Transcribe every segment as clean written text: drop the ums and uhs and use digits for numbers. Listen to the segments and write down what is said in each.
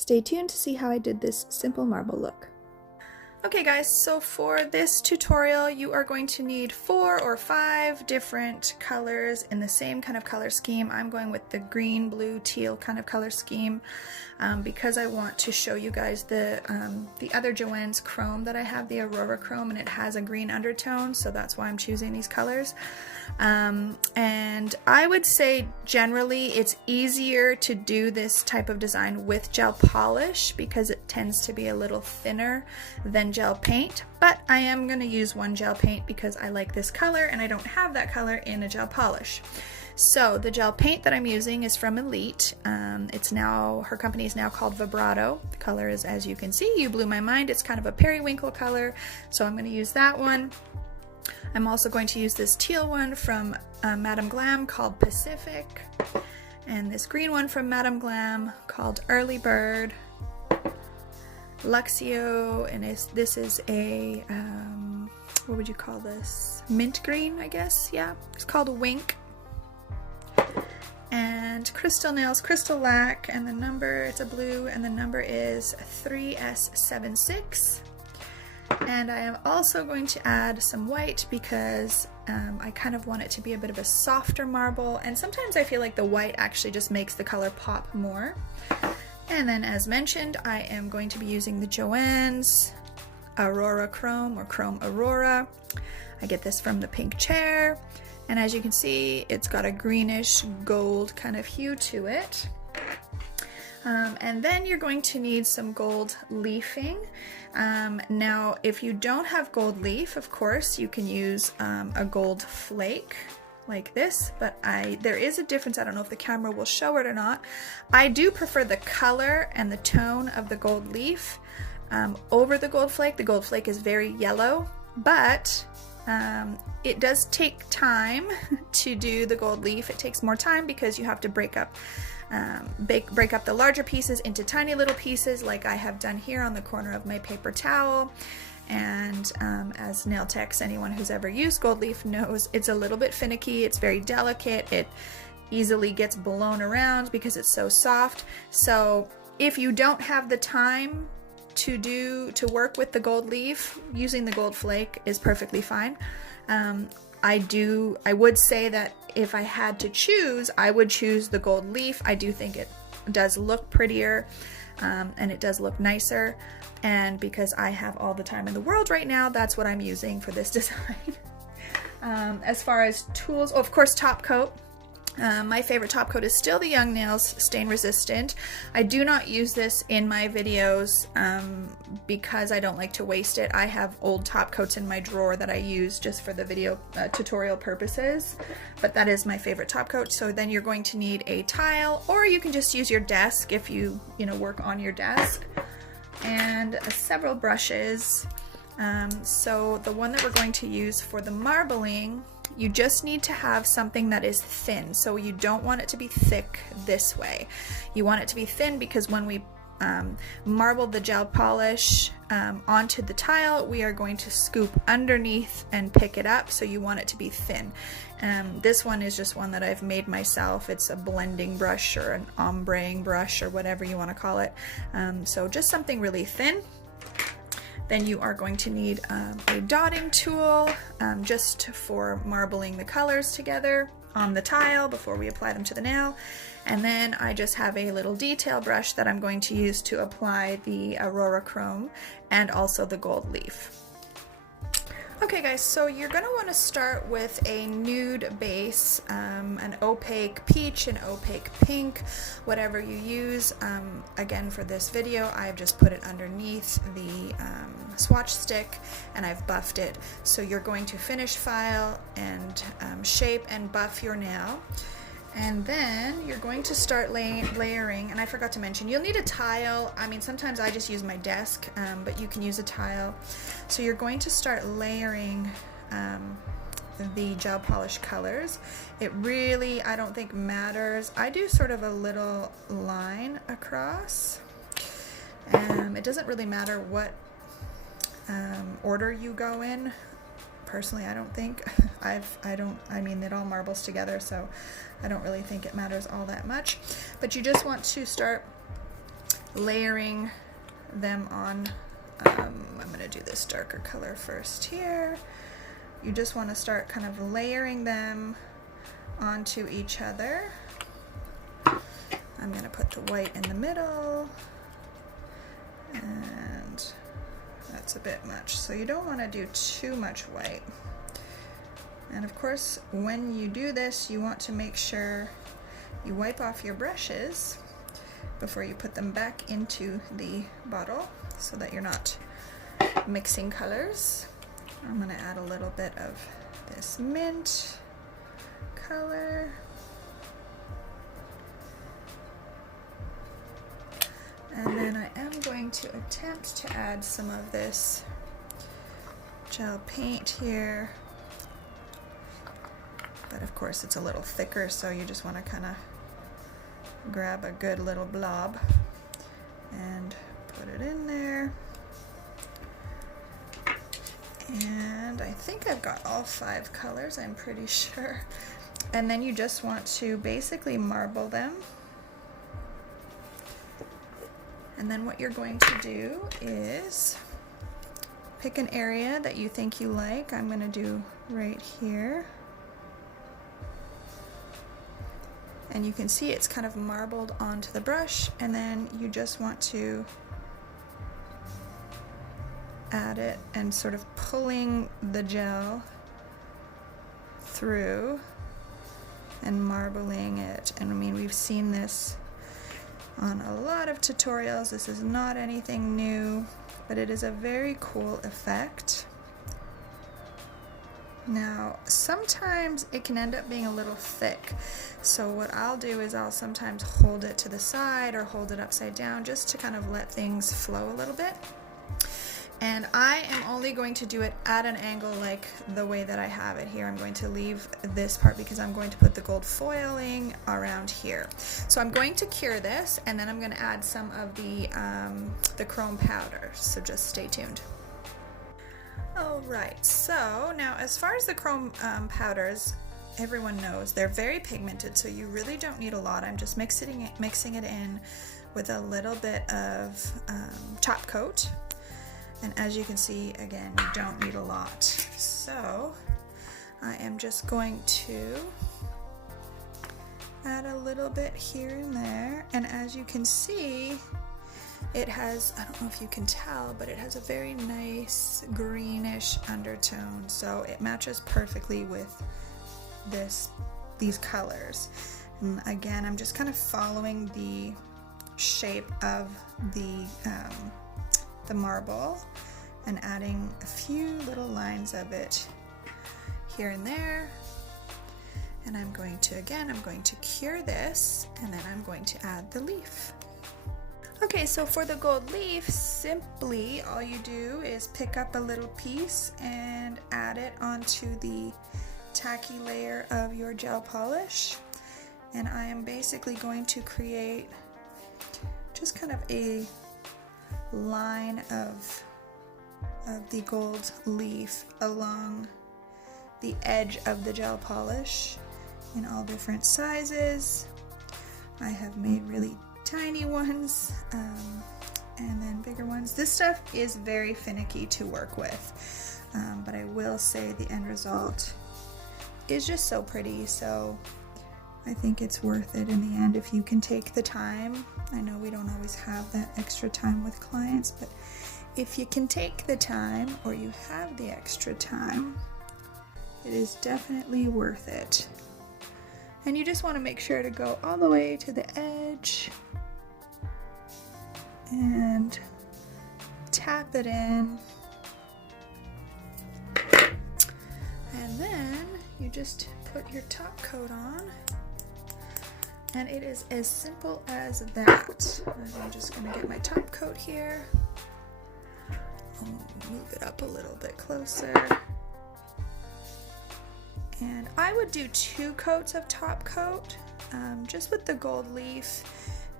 Stay tuned to see how I did this simple marble look. Okay guys, so for this tutorial you are going to need 4 or 5 different colors in the same kind of color scheme. I'm going with the green, blue, teal kind of color scheme because I want to show you guys the other Joann's chrome that I have, the Aurora chrome, and it has a green undertone, so that's why I'm choosing these colors. And I would say generally it's easier to do this type of design with gel polish because it tends to be a little thinner than gel paint, but I am going to use one gel paint because I like this color and I don't have that color in a gel polish. So the gel paint that I'm using is from Elite. Her company is now called Vibrato. The color is, as you can see, You Blew My Mind. It's kind of a periwinkle color, so I'm going to use that one. I'm also going to use this teal one from Madame Glam called Pacific, and this green one from Madame Glam called Early Bird. Luxio, and this is a, what would you call this? Mint green, I guess, yeah. It's called Wink. And Crystal Nails, Crystal Lac, and the number, it's a blue, and the number is 3S76. And I am also going to add some white because I kind of want it to be a bit of a softer marble, and sometimes I feel like the white actually just makes the color pop more. And then, as mentioned, I am going to be using the Joann's Aurora Chrome, or Chrome Aurora. I get this from the Pink Chair, and as you can see, it's got a greenish gold kind of hue to it. And then you're going to need some gold leafing. Now, if you don't have gold leaf, of course, you can use a gold flake like this, but there is a difference. I don't know if the camera will show it or not. I do prefer the color and the tone of the gold leaf over the gold flake. The gold flake is very yellow, but it does take time to do the gold leaf. It takes more time because you have to break up the larger pieces into tiny little pieces like I have done here on the corner of my paper towel. And as nail techs, anyone who's ever used gold leaf knows it's a little bit finicky, it's very delicate, it easily gets blown around because it's so soft. So if you don't have the time to work with the gold leaf, using the gold flake is perfectly fine. I would say that if I had to choose, I would choose the gold leaf. I do think it does look prettier and it does look nicer, and because I have all the time in the world right now, that's what I'm using for this design. As far as tools, of course, top coat. My favorite top coat is still the Young Nails Stain Resistant. I do not use this in my videos because I don't like to waste it. I have old top coats in my drawer that I use just for the video tutorial purposes, but that is my favorite top coat. So then you're going to need a tile, or you can just use your desk if you work on your desk, and several brushes. So the one that we're going to use for the marbling, you just need to have something that is thin. So you don't want it to be thick this way. You want it to be thin because when we marble the gel polish onto the tile, we are going to scoop underneath and pick it up, so you want it to be thin. This one is just one that I've made myself. It's a blending brush or an ombreing brush or whatever you want to call it. So just something really thin. Then you are going to need a dotting tool just for marbling the colors together on the tile before we apply them to the nail. And then I just have a little detail brush that I'm going to use to apply the Aurora Chrome and also the gold leaf. Okay guys, so you're going to want to start with a nude base, an opaque peach, an opaque pink, whatever you use. Again, for this video, I've just put it underneath the swatch stick and I've buffed it. So you're going to finish file and shape and buff your nail. And then you're going to start layering, and I forgot to mention, you'll need a tile. I mean, sometimes I just use my desk, but you can use a tile. So you're going to start layering the gel polish colors. It really, I don't think matters. I do sort of a little line across. It doesn't really matter what order you go in. Personally, I don't think. I mean, it all marbles together, so I don't really think it matters all that much. But you just want to start layering them on. I'm going to do this darker color first here. You just want to start kind of layering them onto each other. I'm going to put the white in the middle, and that's a bit much. So you don't want to do too much white. And of course, when you do this, you want to make sure you wipe off your brushes before you put them back into the bottle so that you're not mixing colors. I'm going to add a little bit of this mint color. And then I am going to attempt to add some of this gel paint here. But of course it's a little thicker, so you just want to kind of grab a good little blob and put it in there. And I think I've got all 5 colors, I'm pretty sure. And then you just want to basically marble them. And then what you're going to do is pick an area that you think you like. I'm going to do right here. And you can see it's kind of marbled onto the brush, and then you just want to add it and sort of pulling the gel through and marbling it. And I mean, we've seen this on a lot of tutorials. This is not anything new, but it is a very cool effect. Now, sometimes it can end up being a little thick, so what I'll do is I'll sometimes hold it to the side or hold it upside down just to kind of let things flow a little bit. And I am only going to do it at an angle like the way that I have it here. I'm going to leave this part because I'm going to put the gold foiling around here. So I'm going to cure this, and then I'm going to add some of the chrome powder, so just stay tuned. Alright, so now as far as the chrome powders, everyone knows they're very pigmented, so you really don't need a lot. I'm just mixing it in with a little bit of top coat. And as you can see, again, you don't need a lot. So I am just going to add a little bit here and there. And as you can see, it has, I don't know if you can tell, but it has a very nice greenish undertone. So it matches perfectly with these colors. And again, I'm just kind of following the shape of the marble and adding a few little lines of it here and there. And I'm going to cure this, and then I'm going to add the leaf. Okay, so for the gold leaf, simply all you do is pick up a little piece and add it onto the tacky layer of your gel polish. And I am basically going to create just kind of a line of the gold leaf along the edge of the gel polish in all different sizes. I have made really tiny ones and then bigger ones. This stuff is very finicky to work with, but I will say the end result is just so pretty, so I think it's worth it in the end if you can take the time. I know we don't always have that extra time with clients, but if you can take the time, or you have the extra time, it is definitely worth it. And you just want to make sure to go all the way to the edge and tap it in. And then you just put your top coat on. And it is as simple as that. I'm just going to get my top coat here. I'll move it up a little bit closer. And I would do 2 coats of top coat, just with the gold leaf.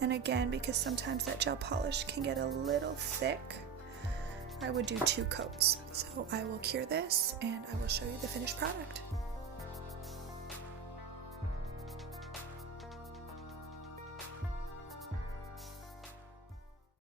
And again, because sometimes that gel polish can get a little thick, I would do 2 coats. So I will cure this and I will show you the finished product.